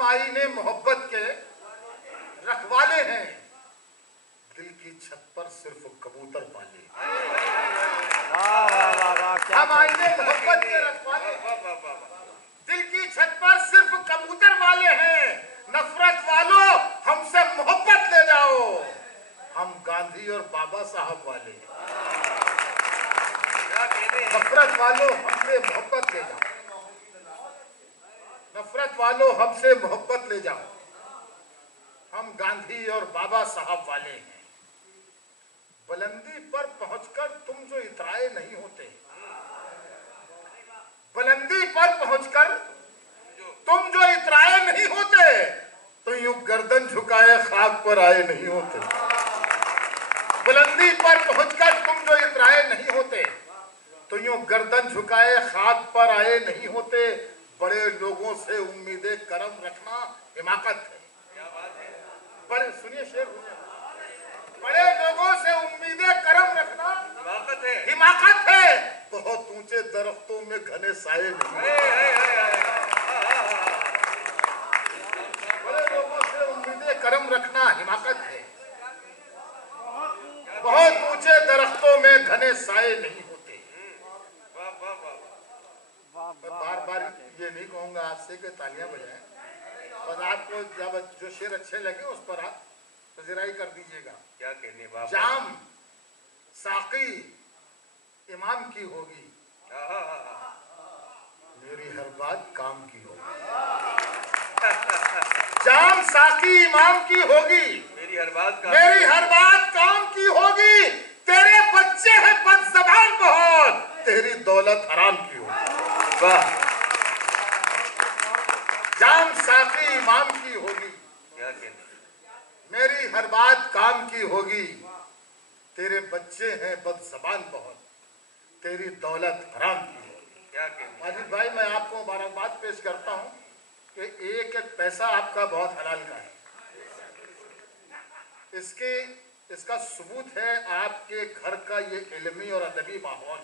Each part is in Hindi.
हम आईने मोहब्बत के रखवाले हैं, दिल की छत पर सिर्फ कबूतर पाले। हम आईने मोहब्बत के रखवाले, दिल की छत पर सिर्फ कबूतर वाले हैं। नफरत वालों हमसे मोहब्बत ले जाओ, हम गांधी और बाबा साहब वाले। नफरत वालों हमसे मोहब्बत ले जाओ, नफरत वालों हमसे मोहब्बत ले जाओ, हम गांधी और बाबा साहब वाले हैं। बुलंदी पर पहुंचकर तुम जो इतराए नहीं होते, बुलंदी पर पहुंचकर तुम जो इतराए नहीं होते, तो यूं गर्दन झुकाए खाक पर आए नहीं होते। बुलंदी पर पहुंचकर तुम जो इतराए नहीं होते, तो यूं गर्दन झुकाए खाक पर आए नहीं होते। बड़े लोगों से उम्मीदें करम रखना हिमाकत है। बड़े सुनिए शेर, बड़े लोगों से उम्मीदें करम रखना हिमाकत है, हिमाकत है। बहुत ऊंचे दरख्तों में घने साए नहीं। बड़े लोगों से उम्मीदें करम रखना हिमाकत है, बहुत ऊंचे दरख्तों में घने साए नहीं होते। मैं बार बार ये नहीं कहूंगा आपसे कि तालियां बजाएं, बस आपको जब जो शेर अच्छे लगे उस पर आप पजीराई कर दीजिएगा। क्या कहने बाबा। जाम साकी इमाम की होगी, मेरी हर बात काम की होगी। जाम साकी इमाम की होगी, मेरी हर बात काम की होगी। तेरे बच्चे हैं बदज़बान बहुत, तेरी दौलत हराम की होगी। वाह। जाम साकी इमाम की होगी, क्या कहने, मेरी हर बात काम की होगी। तेरे बच्चे हैं बदज़बान बहुत, तेरी दौलत हराम की होगी। क्या कहने। माजिद भाई, मैं आपको मुबारकबाद पेश करता हूँ कि एक एक पैसा आपका बहुत हलाल का है। इसका सबूत है आपके घर का ये इल्मी और अदबी माहौल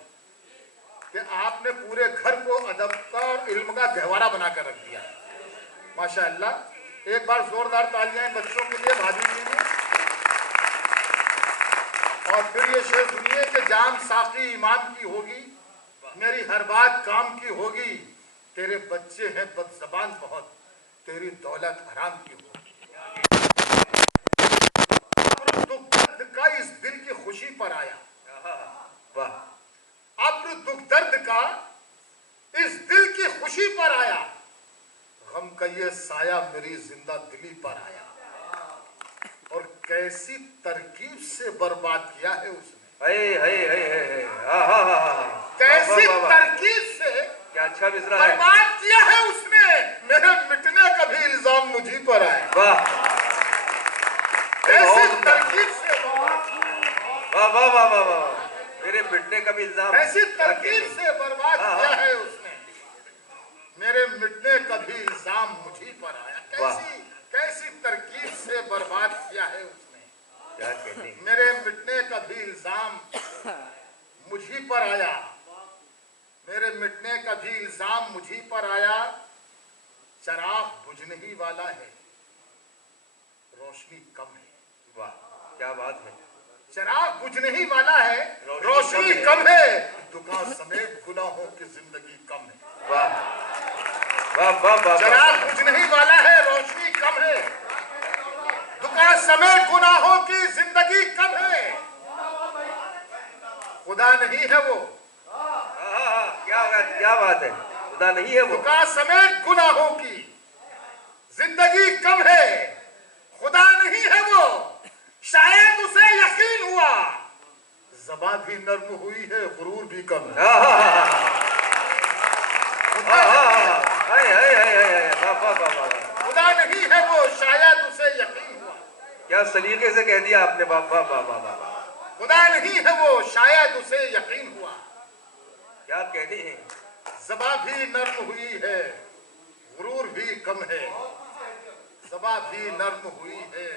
कि आपने पूरे घर को अदब का और इल्म का गहवारा बनाकर रख दिया। माशाअल्लाह। एक बार जोरदार तालियां बच्चों के लिए, भाभी के लिए। और फिर ये शेर सुनिए कि जाम साकी इमाम की होगी, मेरी हर बात काम की होगी। तेरे बच्चे हैं बदज़बान बहुत, तेरी दौलत हराम की होगी। दुख दर्द का इस दिल की खुशी पर आया। वाह। अब दुख दर्द का इस दिल की खुशी पर आया, गम का ये साया मेरी जिंदा दिली पर आया। और कैसी तरकीब से बर्बाद किया है उसने। कैसी तरकीब से क्या अच्छा बिसरा है। बर्बाद किया है उसने, मेरे मिटने का भी इल्जाम मुझी पर आया। वाह। कैसी तरकीब से, वाह वाह वाह वाह वाह, मेरे मिटने का भी इल्जाम। ऐसी तरकीब से बर्बाद किया है उसने, मेरे मिटने का भी इल्जाम मुझी पर आया। कैसी तरकीब से बर्बाद किया है उसने, क्या कहते, मेरे मिटने का भी इल्जाम मुझी पर आया। मेरे मिटने का भी इल्जाम मुझी पर आया। चराग बुझने ही वाला है, रोशनी कम है। वाह क्या बात है। चराग बुझने ही वाला है, रोशनी कम है। दुकान समेत गुनाहों की जिंदगी कम है। वाह वाह वाह वाह। चराग बुझने ही वाला है, रोशनी कम है। दुकान समेत गुनाहों की जिंदगी कम है। खुदा नहीं है वो। क्या बात है, खुदा नहीं है वो। दुकान समेत गुनाहों की जिंदगी कम है, खुदा नहीं है वो। शायद उसे यकीन हुआ, ज़बान भी नर्म हुई है, गुरूर भी कम है। खुदा नहीं है वो, शायद उसे यकीन हुआ। क्या सलीके से कह दिया आपने। बाबा बाबा बाबा। खुदा नहीं है वो, शायद उसे यकीन हुआ। क्या कहते हैं। ज़बान भी नर्म हुई है, गुरूर भी कम है। ज़बान भी नर्म हुई है,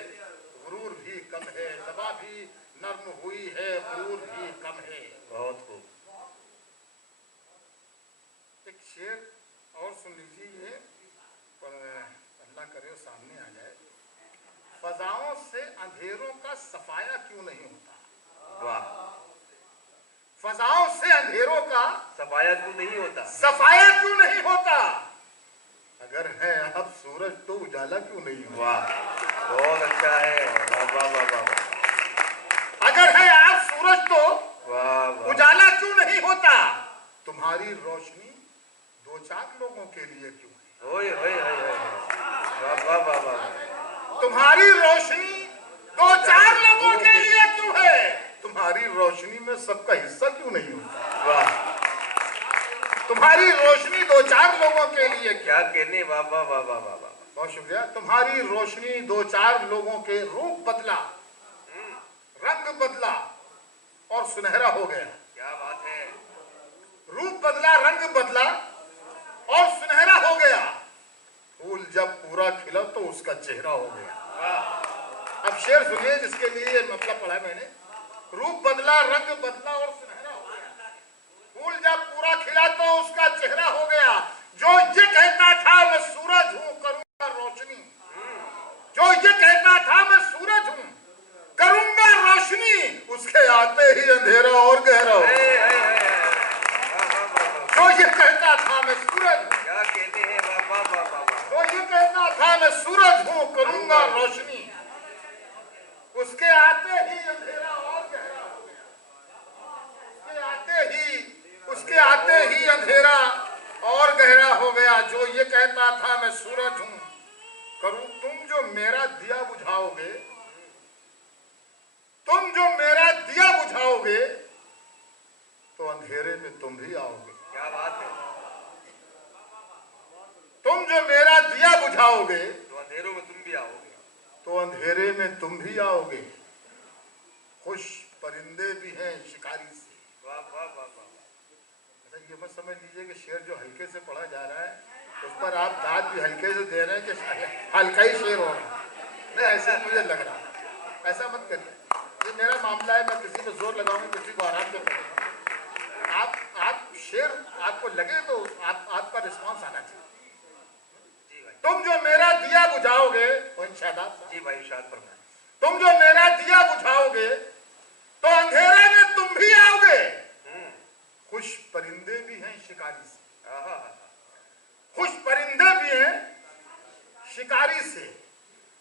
गुरूर भी कम है। ज़बान भी नर्म हुई है, गुरूर भी कम है। बहुत खूब। एक शेर और सुन लीजिए, ये अल्लाह करे सामने आ जाए, फजाओं से अंधेरों का सफाया क्यों नहीं होता? वाह, फजाओं से अंधेरों का सफाया क्यों नहीं होता? सफाया क्यों नहीं होता? अगर है अब सूरज तो उजाला क्यों नहीं होता? वाह, बहुत अच्छा है। वाह वाह वाह वाह वाह। अगर है आप सूरज तो वाह वाह। उजाला क्यों नहीं होता? तुम्हारी रोशनी दो चार लोगों के लिए क्यों है? ओए ओए ओए ओए। वाह वाह वाह वाह। तुम्हारी रोशनी दो चार लोगों के लिए क्यों है? तुम्हारी रोशनी में सबका हिस्सा क्यों नहीं होता? वाह, तुम्हारी रोशनी दो चार लोगों के लिए क्या कहने। वाह वाह वाह वाह वाह वाह। बहुत शुक्रिया। तुम्हारी रोशनी दो चार लोगों के रूप बदला, रंग बदला और सुनहरा हो गया। क्या बात है। रूप बदला, रंग बदला और सुनहरा हो गया। फूल जब पूरा खिला तो उसका चेहरा हो गया। अब शेर सुनिए जिसके लिए मतलब पढ़ा मैंने। रूप बदला, रंग बदला और सुनहरा हो गया। फूल जब पूरा खिला तो उसका चेहरा हो गया। जो ये कहता था मैं सूरज हूं करूंगा रोशनी, जो ये कहता था मैं सूरज हूं करूंगा रोशनी, उसके आते ही अंधेरा और गहरा हो गया। जो ये कहता था मैं सूरज हूं, क्या कहते हैं। वाह वाह वाह वाह वाह। जो ये कहता था मैं सूरज हूं करूंगा रोशनी, उसके आते ही अंधेरा और गहरा हो गया। उसके आते ही अंधेरा और गहरा हो गया। जो ये कहता था मैं सूरज हूं करूं, तुम जो मेरा दिया बुझाओगे, तुम जो मेरा दिया बुझाओगे तो अंधेरे में तुम भी आओगे। क्या बात है। तुम जो मेरा दिया बुझाओगे तो अंधेरों में तुम भी आओगे। तो अंधेरे में तुम भी आओगे। खुश परिंदे भी हैं शिकारी से। वाह वाह वाह वाह। अच्छा ये मत समझ लीजिए कि शेर जो हल्के से पढ़ा जा रहा है उस पर आप दाद भी हल्के से दे रहे हैं कि हल्का ही शेर होगा। नहीं, ऐसे मुझे लग रहा है। ऐसा मत करिए, ये मेरा मामला है। मैं किसी पे जोर लगाऊंगा, किसी को आराम से करूंगा। आप शेर आपको लगे तो आपका रिस्पॉन्स आना चाहिए। जी भाई। तुम जो मेरा दिया बुझाओगे, शादाब जी भाई, शाद फरमाएं। तुम जो मेरा दिया बुझाओगे तो अंधेरे में तुम भी आओगे। खुश परिंदे भी हैं शिकारी से। खुश परिंदे भी हैं शिकारी से।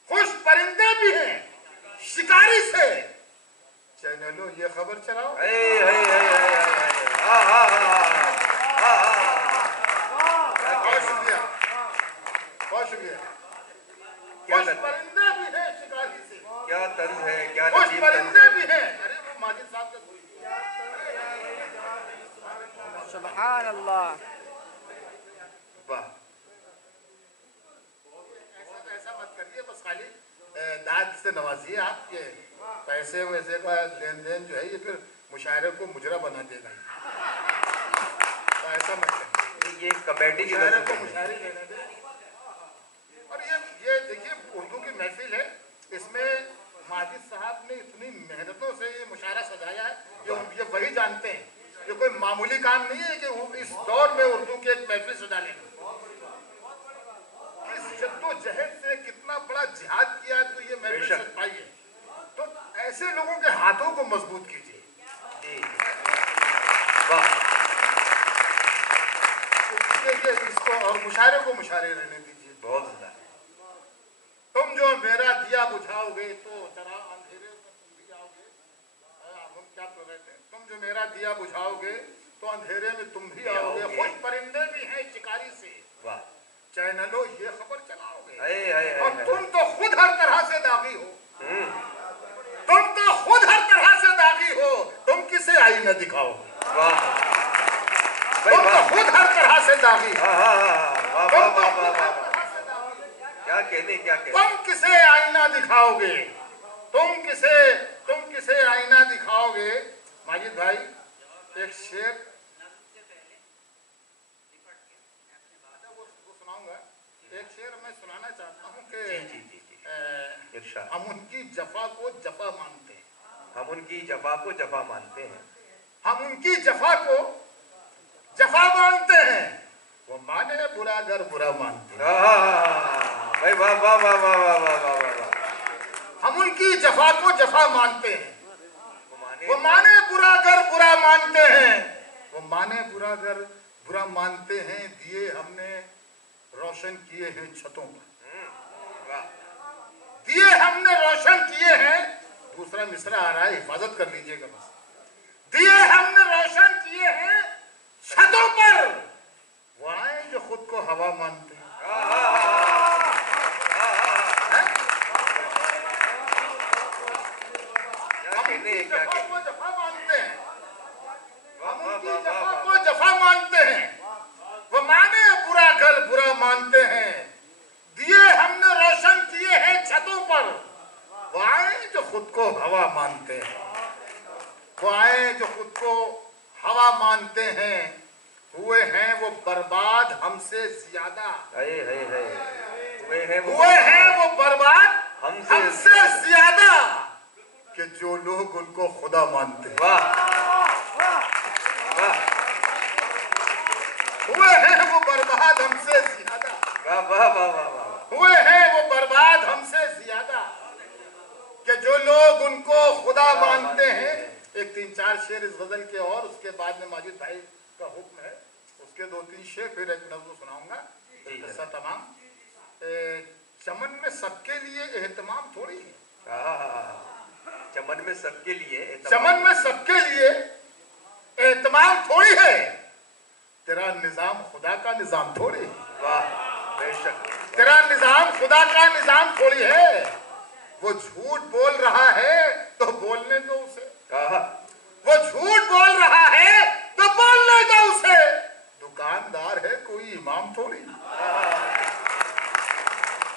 खुश परिंदे भी हैं शिकारी से। चैनलों ये खबर चलाओ। बहुत शुक्रिया, बहुत शुक्रिया। खुश परिंदे भी हैं शिकारी से। क्या तर्ज है, क्या खुश नजीब तर्ज परिंदे है। भी हैं। अरे वो माजिद साहब का सुभान अल्लाह। वाह। ऐसा मत करिए, बस खाली दाद से नवाजिए। आप ये पैसे वैसे का लेन देन जो है ये फिर मुशायरे को मुजरा बना देगा। तो ऐसा मत करिए, ये कमेटी की मुशायरे तरफ को से मुशायरे लेने दें। और ये देखिए उर्दू की महफिल है, इसमें माजिद साहब ने इतनी मेहनतों से ये मुशायरा सजाया है। ये वही जानते हैं, ये कोई मामूली काम नहीं है कि इस दौर में उर्दू की एक महफिल सजा लेना। इस जद्दोजहद से कितना बड़ा जिहाद किया तो ये महफिल सज पाई है। तो ऐसे लोगों के हाथों को मजबूत कीजिए। जी वाह। ये इसको और मुशायरे को मुशायरे रहने दीजिए। बहुत ज्यादा। तुम जो मेरा दिया बुझाओगे तो जरा अंधेरे में तुम भी आओगे। हम क्या कर रहे थे? तुम जो मेरा दिया बुझाओगे तो अंधेरे में तुम भी आओगे। खुश परिंदे भी हैं शिकारी से। वाह। चैनलों ये खबर चलाओगे। हाय और तुम तो खुद हर तरह से दागी हो। तुम तो खुद हर तरह से दागी हो। तुम किसे आईना दिखाओगे? वाह। तुम तो खुद हर तरह से दागी हो। वाह वाह वाह वाह। क्या कहने, क्या कहने। तुम किसे आईना दिखाओगे? तुम किसे आईना दिखाओगे? माजिद भाई एक शेर वो सुनाऊंगा। एक शेर मैं सुनाना चाहता हूँ कि हम उनकी जफा को जफा मानते हैं। हम उनकी जफा को जफा मानते हैं। हम उनकी जफा को जफा मानते हैं। वो माने बुरा घर बुरा मानते हैं। वाह वाह वाह वाह वाह वाह वाह वाह वाह। हम उनकी जफा को जफा मानते हैं। वो वो माने बुरा कर बुरा मानते हैं, वो माने बुरा कर बुरा मानते हैं। दिए हमने रोशन किए हैं छतों पर, वाह। दिए हमने रोशन किए हैं। दूसरा मिसरा आ रहा है, हिफाजत कर लीजिएगा बस। दिए हमने रोशन किए हैं छतों पर, वो आए जो खुद को हवा मानते हैं। क्या कहने हैं, क्या कहने को जफा मानते हैं, वाह हम वाह उनकी वाह जफा वाह को जफा मानते हैं। वो माने बुरा घर बुरा मानते हैं। दिए हमने रोशन किए हैं छतों पर, वो आए जो खुद को हवा मानते हैं। वो आए जो खुद को हवा मानते हैं। हुए हैं वो बर्बाद हमसे ज्यादा, हुए हैं हुए हैं वो बर्बाद हमसे हमसे ज्यादा, कि जो लोग उनको खुदा मानते हैं। वाह वाह हुए हैं वो बर्बाद हमसे ज्यादा, वाह वाह वाह वाह वाह। हुए हैं वो बर्बाद हमसे ज्यादा, कि जो लोग उनको खुदा मानते हैं। एक 3-4 शेर इस गजल के और उसके बाद में माजिद भाई का हुक्म है, उसके 2-3 शेर फिर एक नज़्म सुनाऊंगा। किस्सा तमाम चमन में सबके लिए एहतमाम थोड़ी है। चमन में सबके लिए चमन में सबके लिए एहतमाम थोड़ी है। तेरा निजाम खुदा का निजाम थोड़ी है। वाह बेशक। तेरा निजाम खुदा का निजाम थोड़ी है। वो झूठ बोल रहा है तो बोलने दो उसे, वो झूठ बोल रहा है तो बोलने दो उसे। दुकानदार है कोई इमाम थोड़ी,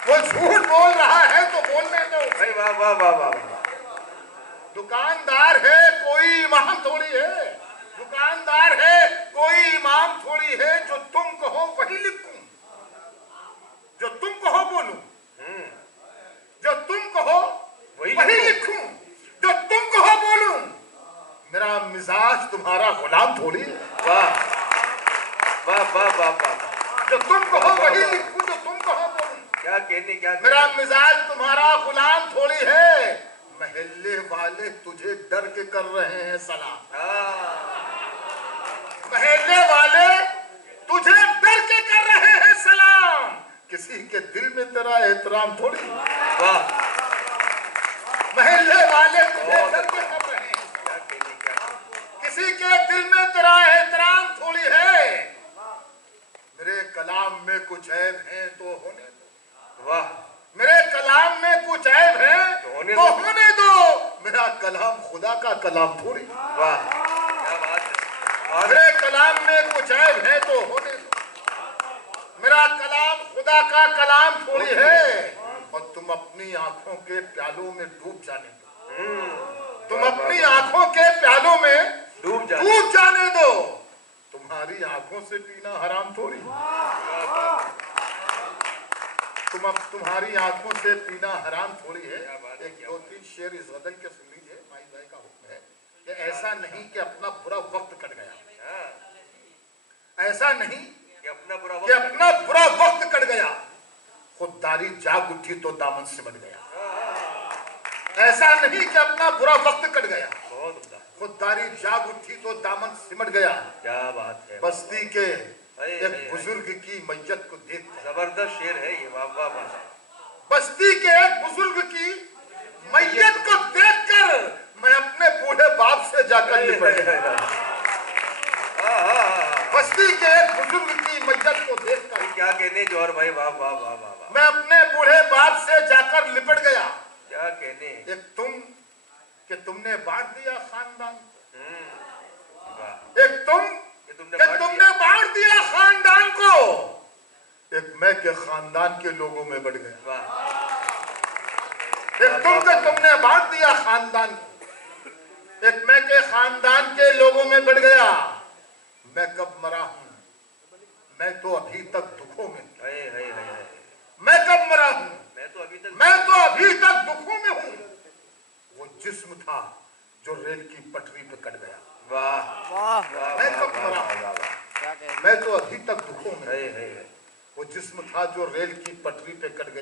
वो झूठ बोल रहा है तो बोलने दो उसे। वाह वाह वाह वाह। दुकानदार है कोई इमाम थोड़ी है, दुकानदार है कोई इमाम थोड़ी है। जो तुम कहो वही लिखूं, जो तुम कहो बोलूं, जो तुम कहो वही लिखूं, जो तुम कहो बोलूं। मेरा मिजाज तुम्हारा गुलाम थोड़ी है। वाह वाह वाह वाह वाह। जो तुम कहो वही लिखूं, जो तुम कहो बोलूं। क्या कहने, क्या मेरा मिजाज तुम्हारा गुलाम थोड़ी है। महल्ले वाले तुझे डर के कर रहे हैं सलाम, महल्ले वाले तुझे डर के कर रहे हैं सलाम। किसी के दिल में तेरा एहतराम थोड़ी। वाह। महल्ले वाले तुझे डर के कर रहे हैं, क्या कहने, क्या कहने। किसी के दिल में तेरा एहतराम थोड़ी है। मेरे कलाम में कुछ ऐब है तो होने दो। वाह। मेरे कलाम में कुछ ऐब है तो होने दो। मेरा कलाम खुदा का कलाम थोड़ी। वाह क्या बात है। मेरे कलाम में कुछ ऐब है तो होने दो। मेरा कलाम खुदा का कलाम थोड़ी है। और तुम अपनी आंखों के प्यालों में डूब जाने दो, तुम अपनी आंखों के प्यालों में डूब जाने दो। तुम्हारी आंखों से पीना हराम थोड़ी। तुम्हारी आंखों से पीना हराम थोड़ी है। एक 2-3 शेर इस गजल के सुन लीजिए। माई भाई का हुक्म है कि ऐसा नहीं कि अपना बुरा वक्त कट गया, ऐसा नहीं कि अपना बुरा वक्त कट गया। खुददारी जाग उठी तो दामन सिमट गया। ऐसा नहीं कि अपना बुरा वक्त कट गया, खुददारी जाग उठी तो दामन सिमट गया। क्या बात है। बस्ती के एक बुजुर्ग की मैयत को देख, जबरदस्त शेर है ये। वाह वाह वाह। बस्ती के एक बुजुर्ग की मैयत को देखकर मैं अपने बूढ़े बाप से जाकर लिपट गया। बस्ती के एक बुजुर्ग की मैयत को देखकर, क्या कहने जौहर भाई। वाह वाह वाह वाह वाह। मैं अपने बूढ़े बाप से जाकर लिपट गया। क्या कहने। एक तुम कि तुमने बांट दिया खानदान, वाह। एक तुम कि तुमने बांट दिया खानदान को। एक मैं के खानदान के लोगों में बढ़ गया। वाह। एक तुम के तुमने बांट दिया खानदान को, एक मैं के खानदान के लोगों में बढ़ गया। मैं कब मरा हूं, मैं तो अभी तक दुखों में। मैं कब मरा हूं, मैं तो अभी तक दुखों में हूं। वो जिस्म था जो रेल की पटरी पे कट गया। वाह वाह। मैं कब मरा हूं, क्या कहने। मैं तो अभी तक दुखों में। वो जिस्म था जो रेल की पटरी पे कट गया।